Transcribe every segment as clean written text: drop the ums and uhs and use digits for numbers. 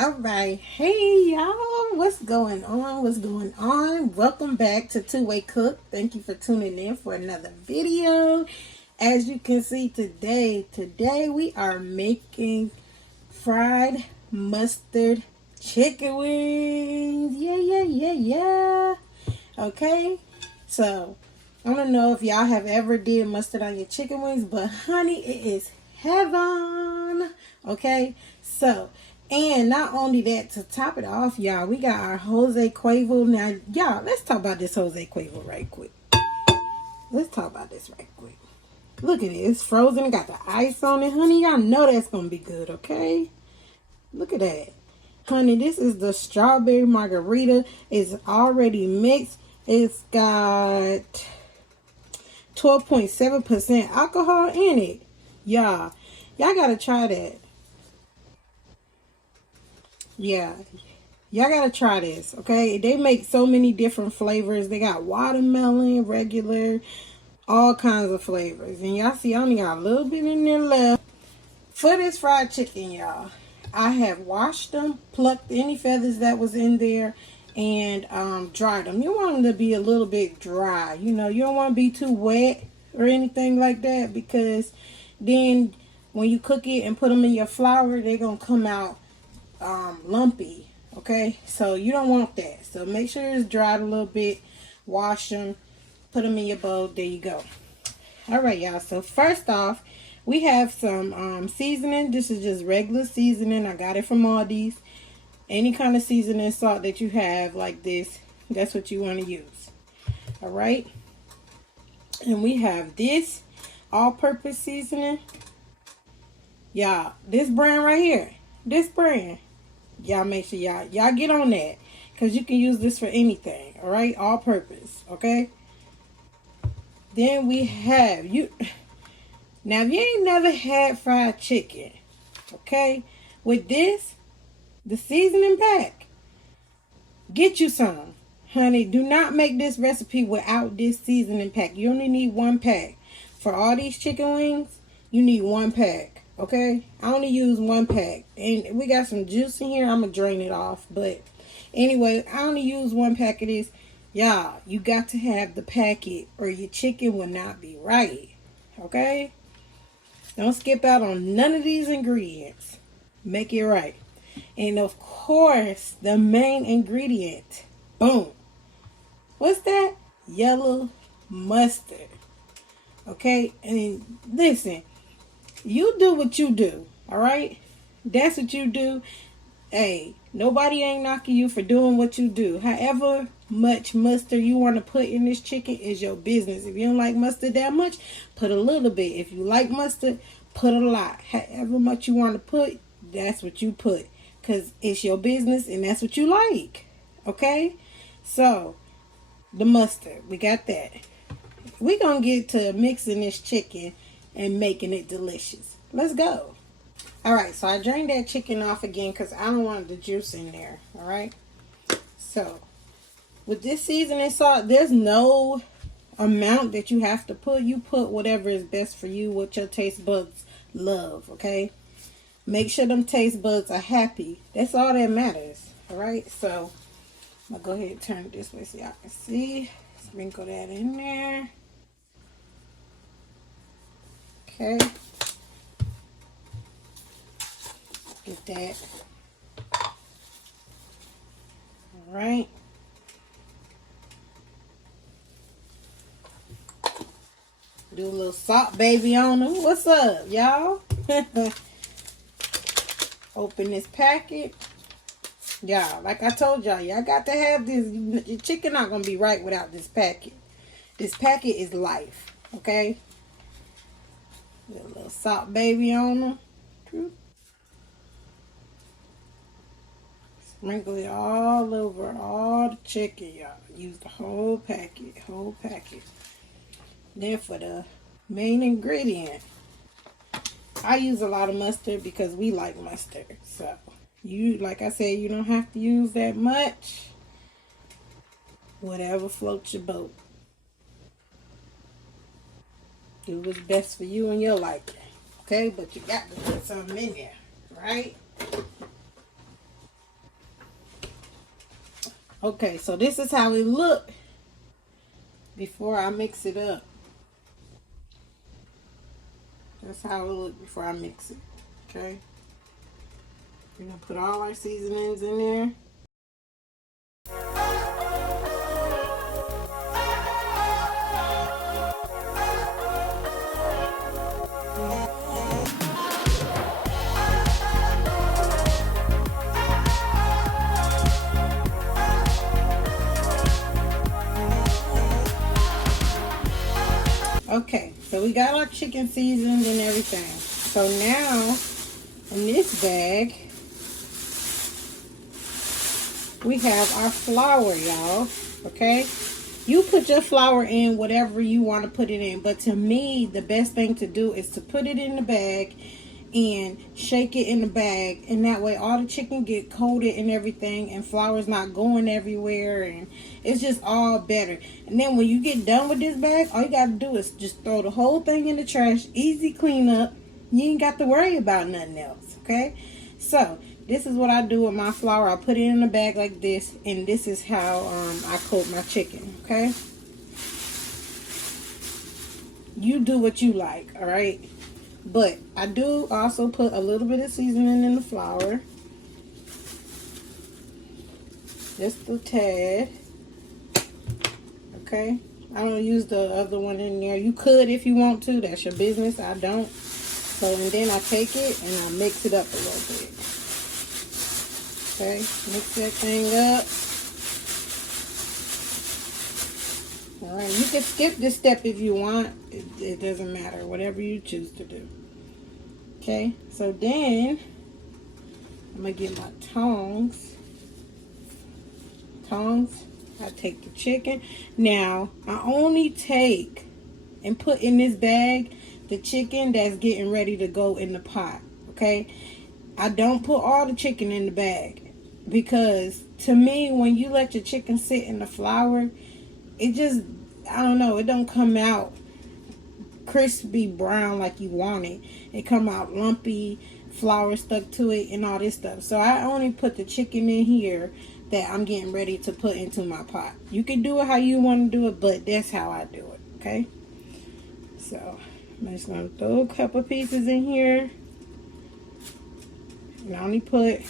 All right, hey y'all, what's going on? What's going on? Welcome back to Two Way Cook. Thank you for tuning in for another video. As you can see today we are making fried mustard chicken wings. Yeah. Okay, so I don't know if y'all have ever did mustard on your chicken wings, but honey, it is heaven. Okay, so and not only that, to top it off, y'all, we got our Jose Cuervo. Now, y'all, let's talk about this Jose Cuervo right quick. Let's talk about this right quick. Look at it, it's frozen, got the ice on it, honey. Y'all know that's gonna be good, okay? Look at that. Honey, this is the strawberry margarita. It's already mixed. It's got 12.7% alcohol in it. Y'all gotta try that. Yeah, y'all gotta try this, okay? They make so many different flavors. They got watermelon, regular, all kinds of flavors. And y'all see, I only got a little bit in there left. For this fried chicken, y'all, I have washed them, plucked any feathers that was in there, and dried them. You want them to be a little bit dry. You know, you don't want to be too wet or anything like that, because then when you cook it and put them in your flour, they're going to come out lumpy. Okay, so you don't want that. So make sure it's dried a little bit. Wash them, put them in your bowl. There you go. All right, y'all, so first off, we have some seasoning. This is just regular seasoning. I got it from Aldi's. Any kind of seasoning, salt that you have like this, that's what you want to use. All right, and we have this all-purpose seasoning. Y'all, this brand right here, this brand, y'all make sure y'all get on that, because you can use this for anything. All right, all purpose. Okay, then we have you. Now, if you ain't never had fried chicken, okay, with this, the seasoning pack, get you some. Honey, do not make this recipe without this seasoning pack. You only need one pack. For all these chicken wings, you need one pack, okay? I only use one pack. And we got some juice in here. I'm going to drain it off. But anyway, I only use one pack of this. Y'all, you got to have the packet or your chicken will not be right, okay? Don't skip out on none of these ingredients. Make it right. And of course, the main ingredient. Boom. What's that? Yellow mustard. Okay? And listen, you do what you do. Alright? That's what you do. Hey, nobody ain't knocking you for doing what you do. However much mustard you want to put in this chicken is your business. If you don't like mustard that much, put a little bit. If you like mustard, put a lot. However much you want to put, that's what you put. Because it's your business and that's what you like. Okay? So, the mustard, we got that. We're going to get to mixing this chicken and making it delicious. Let's go. Alright, so I drained that chicken off again because I don't want the juice in there. Alright? So, with this seasoning salt, there's no amount that you have to put. You put whatever is best for you, what your taste buds love, okay? Make sure them taste buds are happy. That's all that matters, alright? So, I'm going to go ahead and turn it this way so y'all can see. Sprinkle that in there. Okay. Get that. Alright. Do a little salt baby on them. What's up, y'all? Open this packet. Y'all, like I told y'all got to have this. Your chicken not going to be right without this packet. This packet is life. Okay? Get a little salt baby on them. Sprinkle it all over all the chicken, y'all. Use the whole packet. Then for the main ingredient, I use a lot of mustard because we like mustard. So, like I said, you don't have to use that much. Whatever floats your boat. Do what's best for you and your liking. Okay, but you got to put something in there, right? Okay, so this is how it look before I mix it up. That's how it look before I mix it. Okay. We're gonna put all our seasonings in there. Okay, so we got our chicken seasoned and everything. So now in this bag we have our flour, y'all. Okay, you put your flour in whatever you want to put it in, but to me the best thing to do is to put it in the bag and shake it in the bag, and that way all the chicken get coated and everything, and flour's not going everywhere, and it's just all better. And then when you get done with this bag, all you gotta do is just throw the whole thing in the trash. Easy cleanup. You ain't got to worry about nothing else. Okay, so this is what I do with my flour. I put it in a bag like this, and this is how I coat my chicken. Okay, you do what you like. All right. But I do also put a little bit of seasoning in the flour. Just a tad. Okay. I don't use the other one in there. You could if you want to. That's your business. I don't. So, and then I take it and I mix it up a little bit. Okay. Mix that thing up. Alright. You can skip this step if you want. It doesn't matter. Whatever you choose to do. Okay, so then I'm gonna get my tongs. I take the chicken. Now I only take and put in this bag the chicken that's getting ready to go in the pot. Okay, I don't put all the chicken in the bag, because to me, when you let your chicken sit in the flour, it just, I don't know, it don't come out crispy brown like you want it. It come out lumpy, flour stuck to it, and all this stuff. So I only put the chicken in here that I'm getting ready to put into my pot. You can do it how you want to do it, but that's how I do it. Okay, so I'm just gonna throw a couple pieces in here, and I only put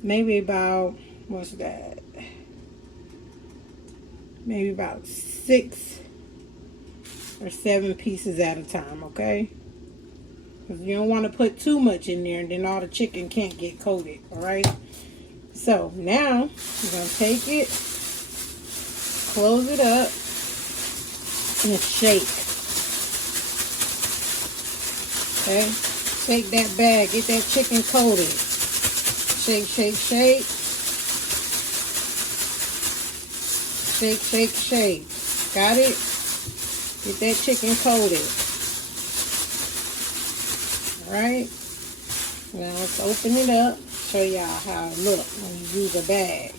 maybe about, what's that, maybe about 6 or 7 pieces at a time. Okay, because you don't want to put too much in there, and then all the chicken can't get coated. All right, so now you're gonna take it, close it up, and shake. Okay, shake that bag, get that chicken coated. Shake, shake, shake. Shake, shake, shake. Got it? Get that chicken coated. Alright. Now let's open it up. Show y'all how it looks when you use a bag.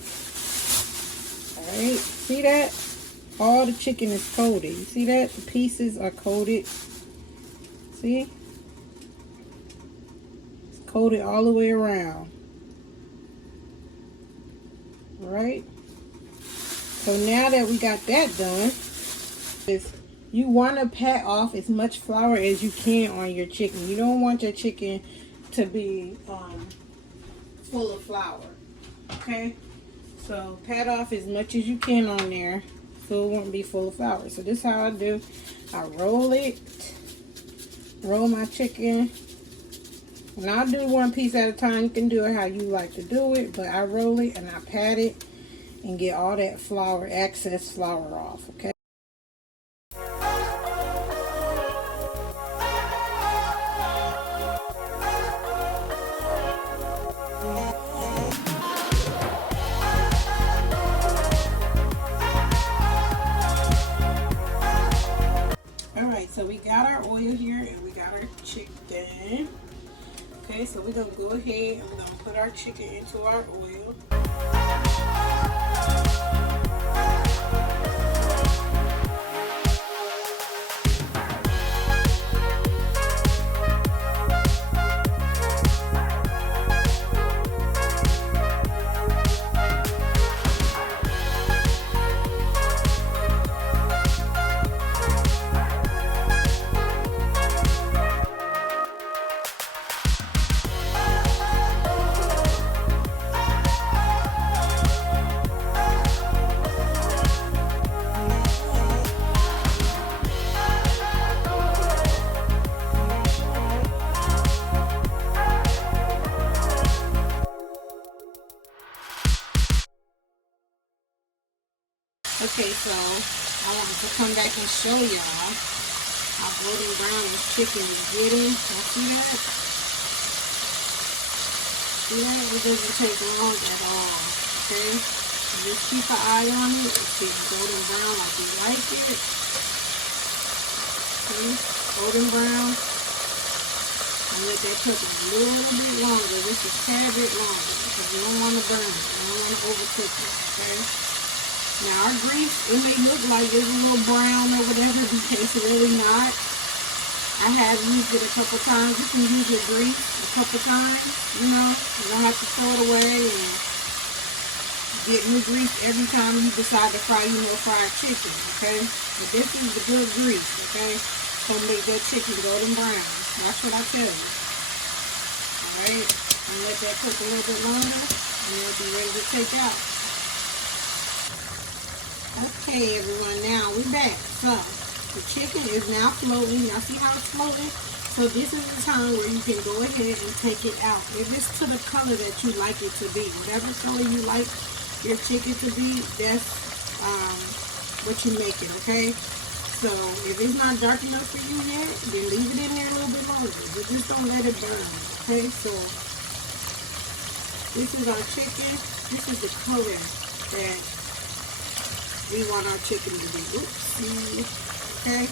Alright. See that? All the chicken is coated. You see that? The pieces are coated. See? It's coated all the way around. Alright. So now that we got that done, you want to pat off as much flour as you can on your chicken. You don't want your chicken to be full of flour. Okay? So pat off as much as you can on there so it won't be full of flour. So this is how I do. I roll it. Roll my chicken. And I'll do one piece at a time. You can do it how you like to do it. But I roll it and I pat it and get all that flour, excess flour off. Okay? So we got our oil here and we got our chicken. Okay, so we're gonna go ahead and we're gonna put our chicken into our oil. Okay, so I wanted to come back and show y'all how golden brown this chicken is getting. Y'all see that? See that? It doesn't take long at all. Okay? Just keep an eye on it. It's getting golden brown like you like it. See? Golden brown. And let that cook a little bit longer. Just a tad bit longer. Because you don't want to burn it. You don't want to overcook it. Okay? Now our grease, it may look like it's a little brown or whatever, but it's really not. I have used it a couple times. You can use your grease a couple times, you know. You don't have to throw it away and get new grease every time you decide to fry, fried chicken, okay? But this is the good grease, okay? So make that chicken golden brown. That's what I tell you. Alright? And let that cook a little bit longer, and it'll be ready to take out. Okay, everyone, now we're back. So, the chicken is now floating. Y'all see how it's floating? So, this is the time where you can go ahead and take it out. If it's to the color that you like it to be, whatever color you like your chicken to be, that's what you're making, okay? So, if it's not dark enough for you yet, then leave it in there a little bit longer. But just don't let it burn, okay? So, this is our chicken. This is the color that we want our chicken to be. Oopsie. Okay?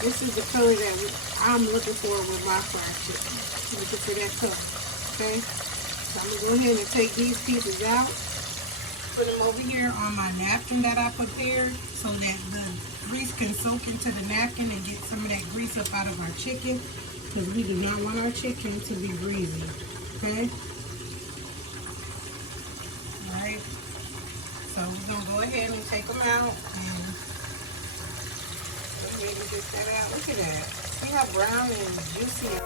This is the color that I'm looking for with my fried chicken. Looking for that color. Okay? So I'm going to go ahead and take these pieces out. Put them over here on my napkin that I prepared so that the grease can soak into the napkin and get some of that grease up out of our chicken. Because we do not want our chicken to be greasy. Okay? Alright? So we're going to go ahead and take them out and go ahead and get that out. Look at that. See how brown and juicy it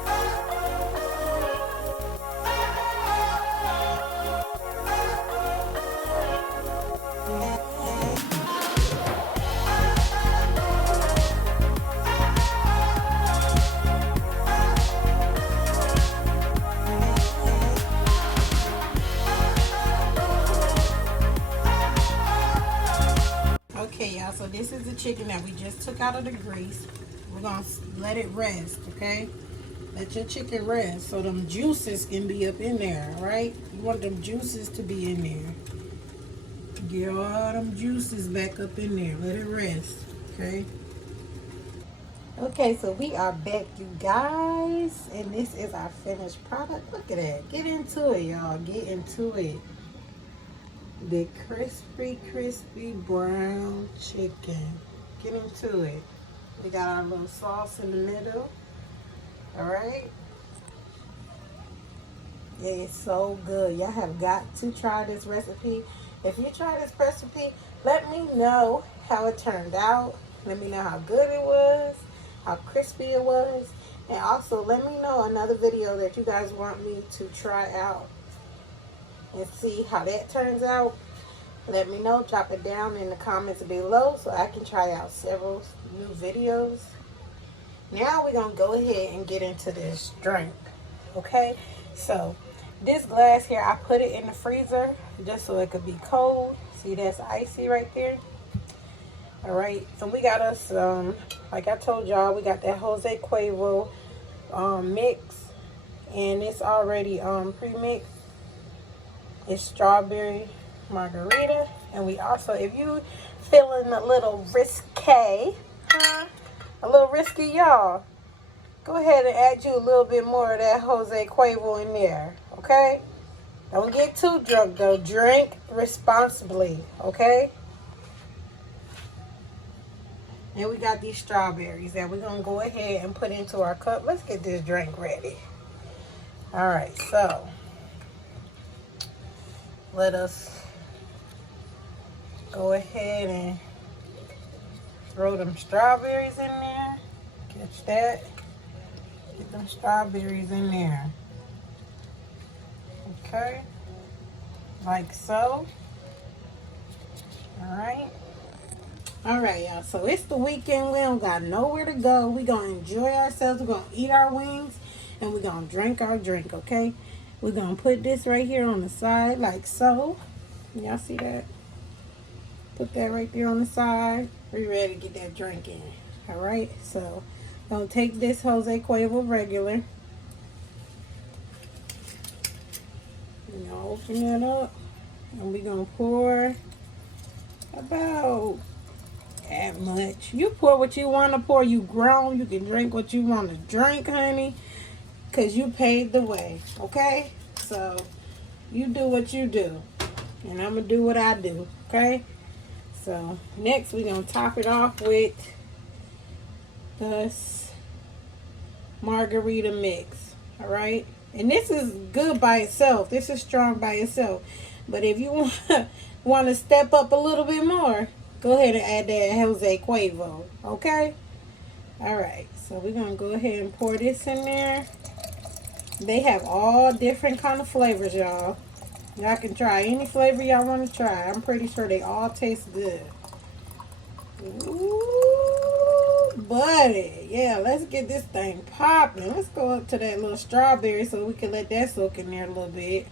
Okay, y'all, so this is the chicken that we just took out of the grease. We're going to let it rest, okay? Let your chicken rest so them juices can be up in there, all right? You want them juices to be in there. Get all them juices back up in there. Let it rest, okay? Okay, so we are back, you guys, and this is our finished product. Look at that. Get into it, y'all. Get into it. The crispy brown chicken. Get into it. We got our little sauce in the middle. All right. Yeah, it's so good. Y'all have got to try this recipe. If you try this recipe, let me know how it turned out. Let me know how good it was, how crispy it was, and also let me know another video that you guys want me to try out and see how that turns out. Let me know. Drop it down in the comments below so I can try out several new videos. Now we're going to go ahead and get into this drink. Okay? So, this glass here, I put it in the freezer just so it could be cold. See, that's icy right there. Alright, and we got us, like I told y'all, we got that Jose Cuervo mix. And it's already pre-mixed. It's strawberry margarita. And we also, if you feeling a little risque, a little risky, y'all, go ahead and add you a little bit more of that Jose Cuervo in there, okay? Don't get too drunk, though. Drink responsibly, okay? And we got these strawberries that we're going to go ahead and put into our cup. Let's get this drink ready. All right, so let us go ahead and throw them strawberries in there. Catch that. Get them strawberries in there. Okay. Like so. Alright. Alright, y'all. So it's the weekend. We don't got nowhere to go. We're going to enjoy ourselves. We're going to eat our wings. And we're going to drink our drink, okay? We're going to put this right here on the side like so. Y'all see that? Put that right there on the side. We ready to get that drink in. All right, so gonna take this Jose Cuervo regular. You know, open it up, and we're gonna pour about that much. You pour what you want to pour. You grown. You can drink what you want to drink, honey, because you paved the way. Okay, so you do what you do, and I'm gonna do what I do. Okay. So next we're gonna top it off with this margarita mix. All right, and this is good by itself. This is strong by itself. But if you want to step up a little bit more, go ahead and add that Jose Cuervo. Okay. All right. So we're gonna go ahead and pour this in there. They have all different kind of flavors, y'all. Y'all can try any flavor y'all want to try. I'm pretty sure they all taste good. Ooh, buddy. Yeah, let's get this thing popping. Let's go up to that little strawberry so we can let that soak in there a little bit.